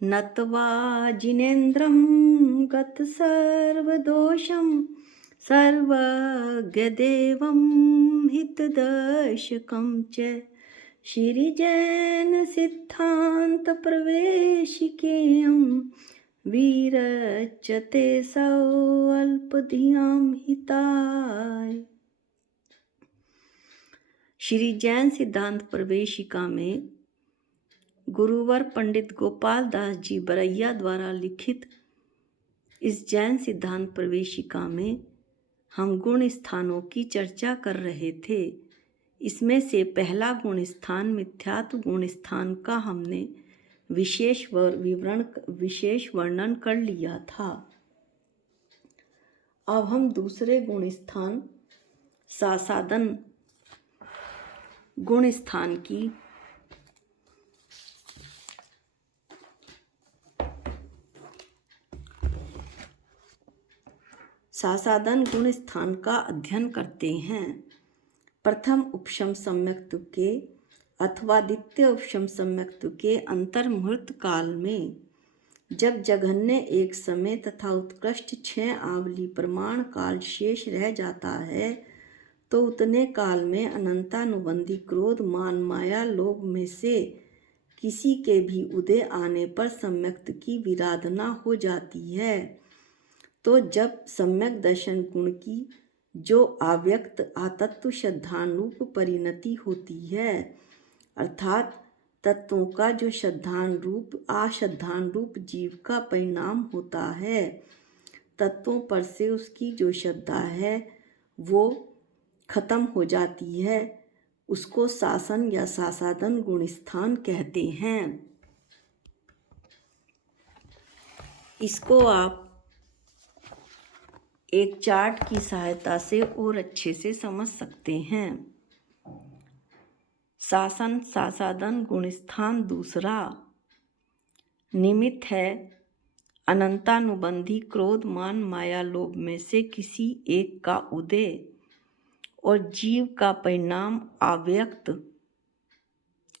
नत्वा जिनेन्द्रं गतसर्वदोषं सर्वज्ञदेवं हितदर्शकं च श्रीजैनसिद्धान्तप्रवेशिकेयं विरच्यते सल्पधियां हिताय। श्री जैन सिद्धांत प्रवेशिका में गुरुवर पंडित गोपाल दास जी बरैया द्वारा लिखित इस जैन सिद्धांत प्रवेशिका में हम गुण स्थानों की चर्चा कर रहे थे। इसमें से पहला गुण स्थान मिथ्यात्व गुण स्थान का हमने विशेष वर्णन कर लिया था। अब हम दूसरे गुण स्थान सासादन गुण स्थान की सासादन गुण स्थान का अध्ययन करते हैं। प्रथम उपशम सम्यक्त्व के अथवा द्वितीय उपशम सम्यक्त्व के अंतर्मुहूर्त काल में जब जघन्य एक समय तथा उत्कृष्ट 6 आवली प्रमाण काल शेष रह जाता है, तो उतने काल में अनंतानुबंधी क्रोध मान माया लोभ में से किसी के भी उदय आने पर सम्यक्त की विराधना हो जाती है। तो जब सम्यक दर्शन गुण की जो अव्यक्त आतत्व श्रद्धानुरूप परिणति होती है, अर्थात तत्वों का जो श्रद्धानुरूप अश्रद्धानुरूप जीव का परिणाम होता है, तत्वों पर से उसकी जो श्रद्धा है वो खत्म हो जाती है, उसको सासन या सासादन गुण स्थान कहते हैं। इसको आप एक चार्ट की सहायता से और अच्छे से समझ सकते हैं। सासन सासादन गुण स्थान दूसरा निमित्त है अनंतानुबंधी क्रोध मान माया लोभ में से किसी एक का उदय और जीव का परिणाम अव्यक्त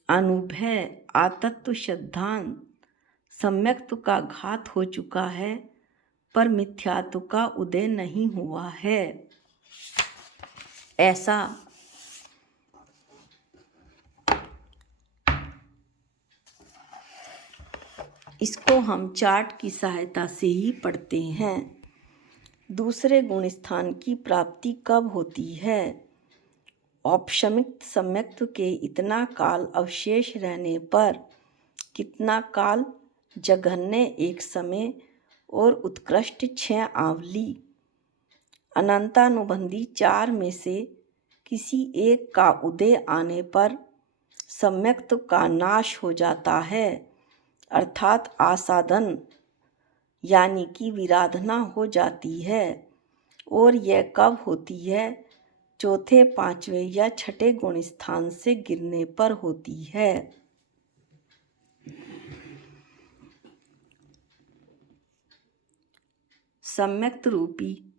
अनुभय आतत्व श्रद्धान सम्यक्त्व का घात हो चुका है, पर मिथ्यात्व का उदय नहीं हुआ है। ऐसा इसको हम चार्ट की सहायता से ही पढ़ते हैं। दूसरे गुण स्थान की प्राप्ति कब होती है? औपशमिक सम्यक्त्व के इतना काल अवशेष रहने पर कितना काल जघन्य एक समय और उत्कृष्ट 6 आवली अनंतानुबंधी 4 में से किसी एक का उदय आने पर सम्यक्त्व का नाश हो जाता है, अर्थात आसादन यानी कि विराधना हो जाती है। और यह कब होती है? चौथे, पांचवें या छठे गुण स्थान से गिरने पर होती है। सम्यक्त रूपी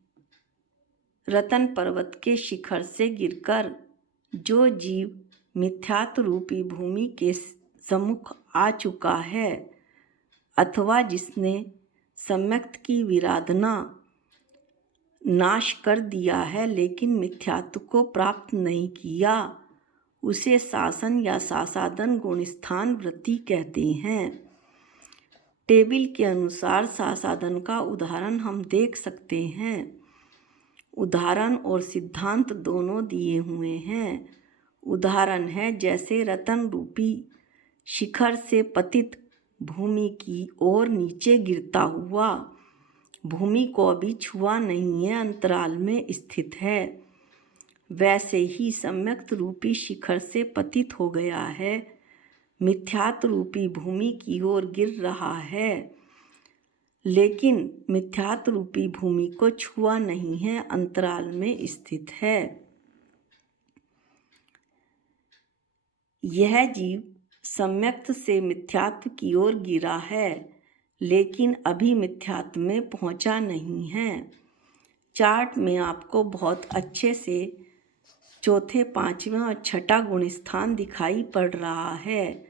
रतन पर्वत के शिखर से गिरकर जो जीव मिथ्यात्व रूपी भूमि के सम्मुख आ चुका है, अथवा जिसने सम्यक्त की विराधना नाश कर दिया है लेकिन मिथ्यात्व को प्राप्त नहीं किया, उसे सासन या सासादन गुण स्थान वृत्ति कहते हैं। टेबल के अनुसार सासादन का उदाहरण हम देख सकते हैं। उदाहरण और सिद्धांत दोनों दिए हुए हैं। उदाहरण है जैसे रतन रूपी शिखर से पतित भूमि की ओर नीचे गिरता हुआ, भूमि को अभी छुआ नहीं है, अंतराल में स्थित है, वैसे ही सम्यक्त रूपी शिखर से पतित हो गया है, मिथ्यात्व रूपी भूमि की ओर गिर रहा है, लेकिन मिथ्यात्व रूपी भूमि को छुआ नहीं है, अंतराल में स्थित है। यह जीव सम्यक्त से मिथ्यात्व की ओर गिरा है, लेकिन अभी मिथ्यात्व में पहुंचा नहीं है। चार्ट में आपको बहुत अच्छे से चौथे, पांचवें और छठा गुण स्थान दिखाई पड़ रहा है।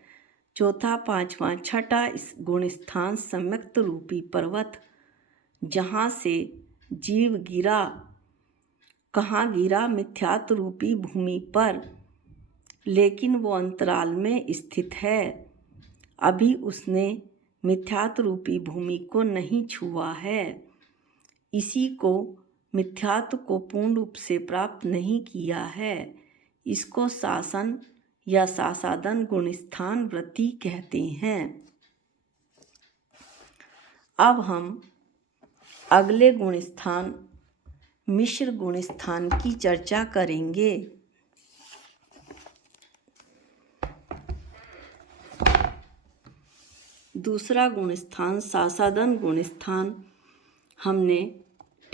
चौथा, पांचवा, छठा इस गुण स्थान सम्यक्त रूपी पर्वत, जहाँ से जीव गिरा, कहाँ गिरा? मिथ्यात्व रूपी भूमि पर, लेकिन वो अंतराल में स्थित है। अभी उसने मिथ्यात्व रूपी भूमि को नहीं छुआ है। इसी को मिथ्यात्व को पूर्ण रूप से प्राप्त नहीं किया है। इसको शासन या शासादन गुणस्थान वृत्ति कहते हैं। अब हम अगले गुणस्थान मिश्र गुणस्थान की चर्चा करेंगे। दूसरा गुणस्थान शासादन गुणस्थान हमने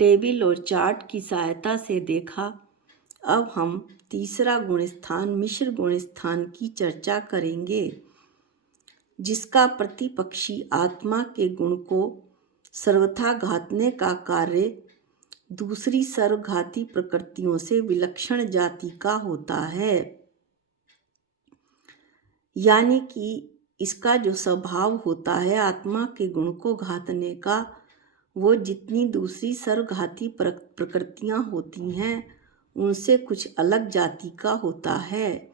टेबल और चार्ट की सहायता से देखा। अब हम तीसरा गुणस्थान मिश्र गुणस्थान की चर्चा करेंगे, जिसका प्रतिपक्षी आत्मा के गुण को सर्वथा घातने का कार्य दूसरी सर्वघाती प्रकृतियों से विलक्षण जाति का होता है। यानी कि इसका जो स्वभाव होता है आत्मा के गुण को घातने का, वो जितनी दूसरी सर्वघाती प्रकृतियां होती हैं उनसे कुछ अलग जाति का होता है।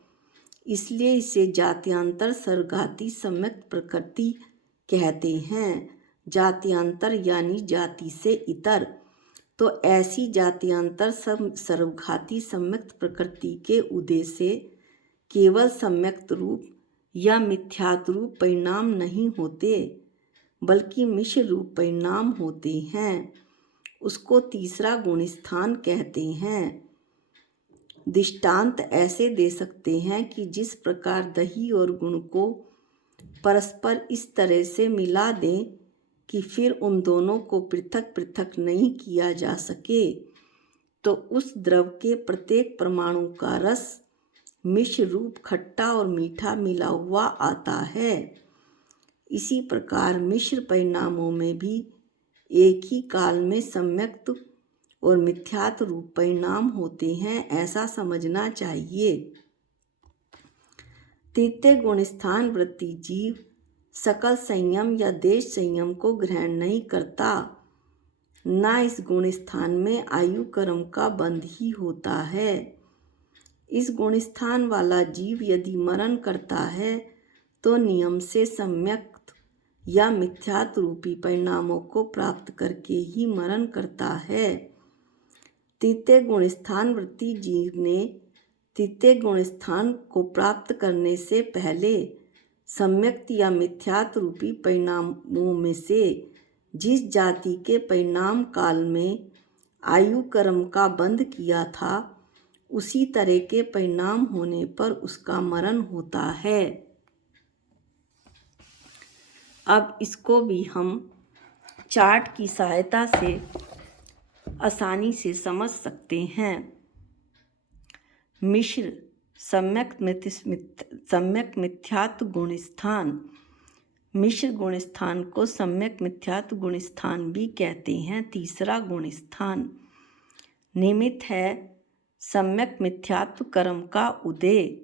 इसलिए इसे जात्यांतर सर्वघाती सम्यक प्रकृति कहते हैं। जात्यांतर यानी जाति से इतर। तो ऐसी जात्यांतर सर्वघाती सम्यक प्रकृति के उदय से केवल सम्यक रूप या मिथ्यात्व रूप परिणाम नहीं होते, बल्कि मिश्र रूप परिणाम होते हैं। उसको तीसरा गुणस्थान कहते हैं। दृष्टांत ऐसे दे सकते हैं कि जिस प्रकार दही और गुण को परस्पर इस तरह से मिला दें कि फिर उन दोनों को पृथक पृथक नहीं किया जा सके, तो उस द्रव के प्रत्येक परमाणु का रस मिश्र रूप खट्टा और मीठा मिला हुआ आता है। इसी प्रकार मिश्र परिणामों में भी एक ही काल में सम्यक्त और मिथ्यात्व रूप परिणाम होते हैं, ऐसा समझना चाहिए। तृतीय गुणस्थान वृत्ति जीव सकल संयम या देश संयम को ग्रहण नहीं करता। न इस गुणस्थान में आयु कर्म का बंध ही होता है। इस गुणस्थान वाला जीव यदि मरण करता है तो नियम से सम्यक या मिथ्यात्व रूपी परिणामों को प्राप्त करके ही मरण करता है। तृतीय गुणस्थान वृत्ति जीव ने तृतीय गुणस्थान को प्राप्त करने से पहले सम्यक या मिथ्यात्व रूपी परिणामों में से जिस जाति के परिणाम काल में आयु कर्म का बंध किया था, उसी तरह के परिणाम होने पर उसका मरण होता है। अब इसको भी हम चार्ट की सहायता से आसानी से समझ सकते हैं। मिश्र सम्यक मिथ्यात्व गुणस्थान। मिश्र गुणस्थान को सम्यक मिथ्यात्व गुणस्थान भी कहते हैं। तीसरा गुणस्थान निमित्त है सम्यक मिथ्यात्व कर्म का उदय।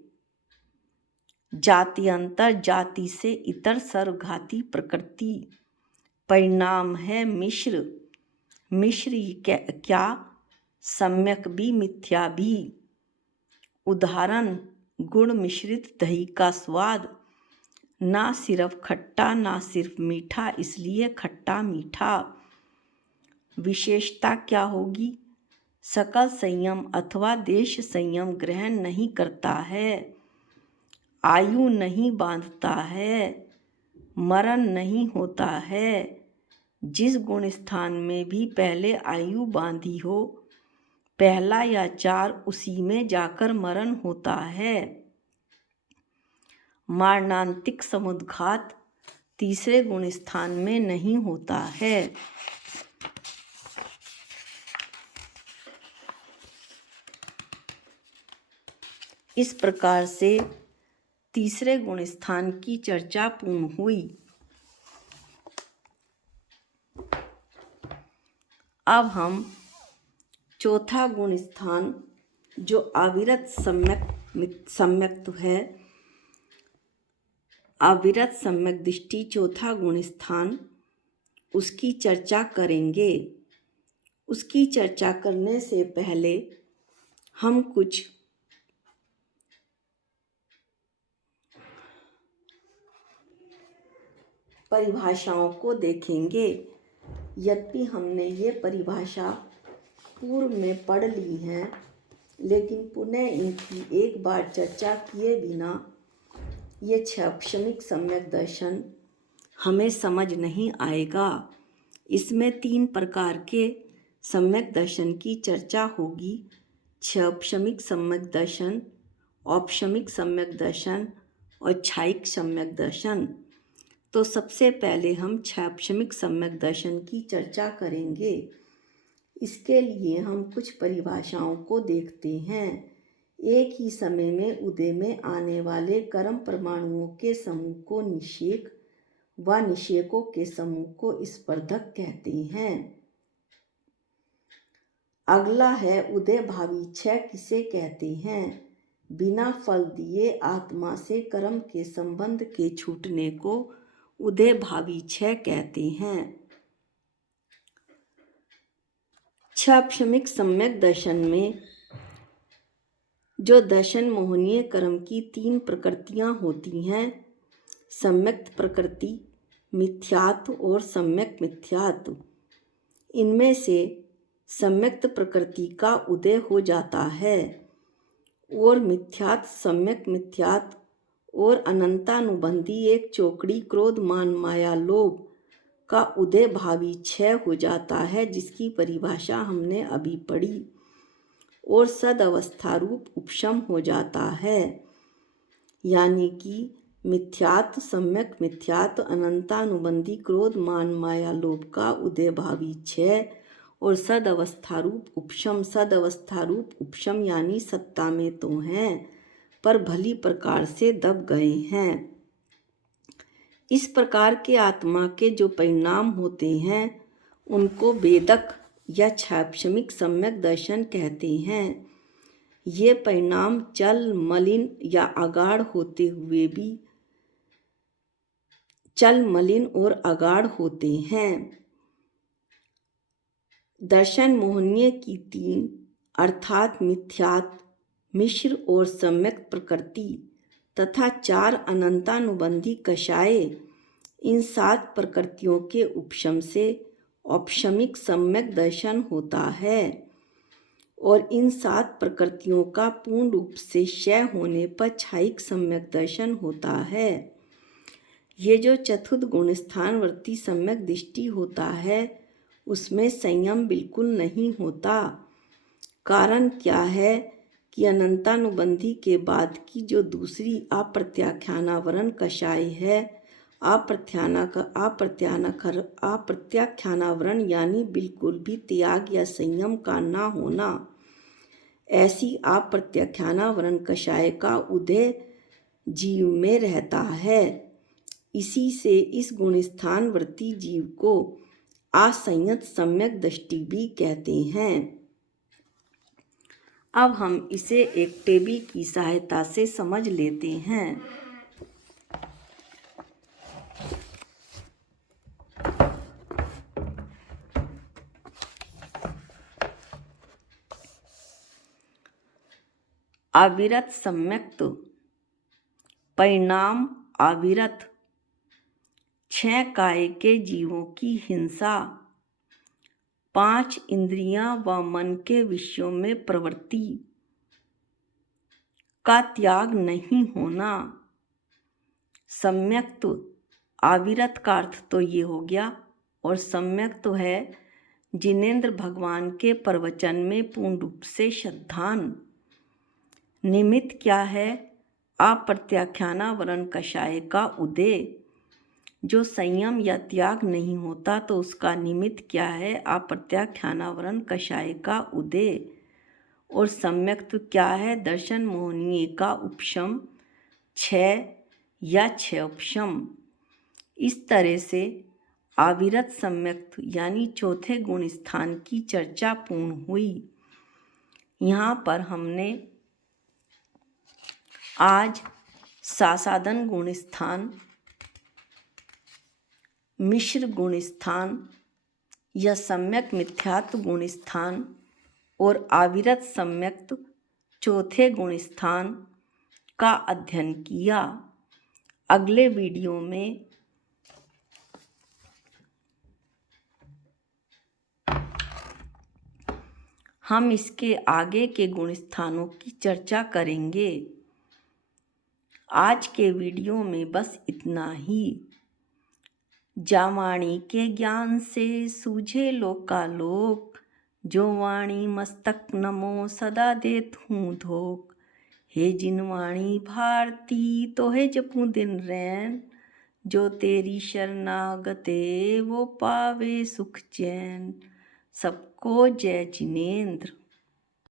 जात्यंतर जाति से इतर सर्वघाती प्रकृति। परिणाम है मिश्र। मिश्र क्या? सम्यक भी मिथ्या भी। उदाहरण गुण मिश्रित दही का स्वाद, ना सिर्फ खट्टा ना सिर्फ मीठा, इसलिए खट्टा मीठा। विशेषता क्या होगी? सकल संयम अथवा देश संयम ग्रहण नहीं करता है, आयु नहीं बांधता है, मरण नहीं होता है। जिस गुण स्थान में भी पहले आयु बांधी हो, पहला या चार उसी में जाकर मरण होता है। मारणांतिक समुद्घात तीसरे गुण स्थान में नहीं होता है। इस प्रकार से तीसरे गुण स्थान की चर्चा पूर्ण हुई। अब हम चौथा गुण स्थान जो अविरत सम्यक्त है, अविरत सम्यक दृष्टि चौथा गुण स्थान, उसकी चर्चा करेंगे। उसकी चर्चा करने से पहले हम कुछ परिभाषाओं को देखेंगे। यद्यपि हमने ये परिभाषा पूर्व में पढ़ ली है, लेकिन पुनः इनकी एक बार चर्चा किए बिना ये क्षमिक सम्यक दर्शन हमें समझ नहीं आएगा। इसमें 3 प्रकार के सम्यक दर्शन की चर्चा होगी: क्षमिक सम्यक दर्शन, औपशमिक सम्यक दर्शन और क्षायिक सम्यक दर्शन। तो सबसे पहले हम क्षमिक सम्यक दर्शन की चर्चा करेंगे। इसके लिए हम कुछ परिभाषाओं को देखते हैं। एक ही समय में उदय में आने वाले कर्म परमाणुओं के समूह को निषेक व निषेकों के समूह को स्पर्धक कहते हैं। अगला है उदय भावी क्षय किसे कहते हैं? बिना फल दिए आत्मा से कर्म के संबंध के छूटने को उदय भावी क्षय कहते हैं। क्षमिक सम्यक दर्शन में जो दर्शन मोहनीय कर्म की 3 प्रकृतियां होती हैं, सम्यक प्रकृति, मिथ्यात्व और सम्यक मिथ्यात्व। इनमें से सम्यक प्रकृति का उदय हो जाता है और मिथ्यात्व, सम्यक मिथ्यात्व और अनंतानुबंधी एक चौकड़ी क्रोध मान माया लोभ का उदय भावी क्षय हो जाता है, जिसकी परिभाषा हमने अभी पढ़ी, और सद अवस्था रूप उपशम हो जाता है। यानी कि मिथ्यात्व, सम्यक मिथ्यात्व, अनंतानुबंधी क्रोध मान माया लोभ का उदय भावी क्षय और सद अवस्था रूप उपशम। सद अवस्था रूप उपशम यानी सत्ता में तो हैं पर भली प्रकार से दब गए हैं। इस प्रकार के आत्मा के जो परिणाम होते हैं उनको वेदक या क्षमिक सम्यक दर्शन कहते हैं। ये परिणाम चल, मलिन या अगाढ़ होते हुए भी चल, मलिन और अगाढ़ होते हैं। दर्शन मोहनीय की 3 अर्थात मिथ्यात्व, मिश्र और सम्यक प्रकृति तथा 4 अनंतानुबंधी कषाय, इन 7 प्रकृतियों के उपशम से औपशमिक सम्यक दर्शन होता है और इन 7 प्रकृतियों का पूर्ण रूप से क्षय होने पर क्षायिक सम्यक दर्शन होता है। ये जो चतुर्थ गुण स्थानवर्ती सम्यक दृष्टि होता है उसमें संयम बिल्कुल नहीं होता। कारण क्या है कि अनंतानुबंधी के बाद की जो दूसरी अप्रत्याख्यानावरण कषाय है, अप्रत्याख्यानावरण यानी बिल्कुल भी त्याग या संयम का ना होना, ऐसी अप्रत्याख्यानावरण कषाय का उदय जीव में रहता है। इसी से इस गुणस्थानवर्ती जीव को असंयत सम्यक दृष्टि भी कहते हैं। अब हम इसे एक टेबल की सहायता से समझ लेते हैं। अविरत सम्यक्त परिणाम अविरत 6 काय के जीवों की हिंसा, 5 इंद्रियां व मन के विषयों में प्रवृत्ति का त्याग नहीं होना। सम्यक्त अविरत का अर्थ तो ये हो गया, और सम्यक तो है जिनेंद्र भगवान के प्रवचन में पूर्ण रूप से श्रद्धान। निमित्त क्या है? अप्रत्याख्यानावरण कषाय का उदय। जो संयम या त्याग नहीं होता तो उसका निमित्त क्या है? अप्रत्याख्यानावरण कषाय का उदय। और सम्यक्त क्या है? दर्शन मोहनीय का उपशम, क्षय या क्षयोपशम। इस तरह से अविरत सम्यक्त यानी चौथे गुण स्थान की चर्चा पूर्ण हुई। यहाँ पर हमने आज सासादन गुण स्थान मिश्र गुण स्थान या सम्यक मिथ्यात्व गुण स्थान और अविरत सम्यक चौथे गुण स्थान का अध्ययन किया। अगले वीडियो में हम इसके आगे के गुण स्थानों की चर्चा करेंगे। आज के वीडियो में बस इतना ही। जावाणी के ज्ञान से सूझे लोकालोक, जो वाणी मस्तक नमो सदा देत हूँ धोक। हे जिनवाणी भारती तोहे जपूं दिन रैन, जो तेरी शरणागते वो पावे सुख चैन। सबको जय जिनेंद्र।